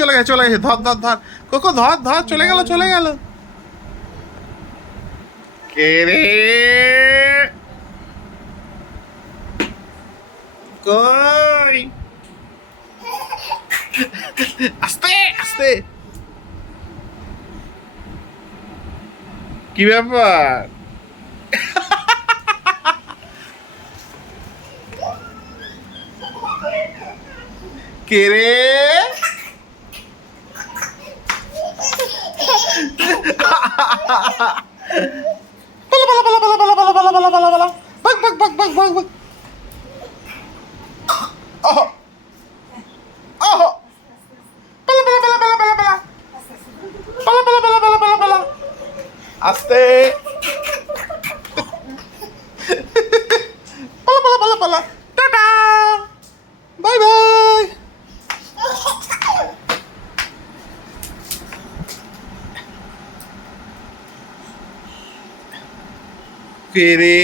চলে গেছে চলে গেছে, ধর ধর ধর কোকো, ধর ধর, চলে গেল চলে গেল। কে রে? কই? আস্তে আস্তে। কি ব্যাপার? কে রে? পালা পালা পালা পালা পালা পালা পালা পালা পালা পালা, ভাগ ভাগ ভাগ ভাগ ভাগ ভাগ। ওহ ওহ, পালা পালা পালা পালা পালা পালা পালা পালা পালা পালা পালা পালা, আস্তে। পালা পালা পালা পালা, টাটা, বাই বাই। কে রে?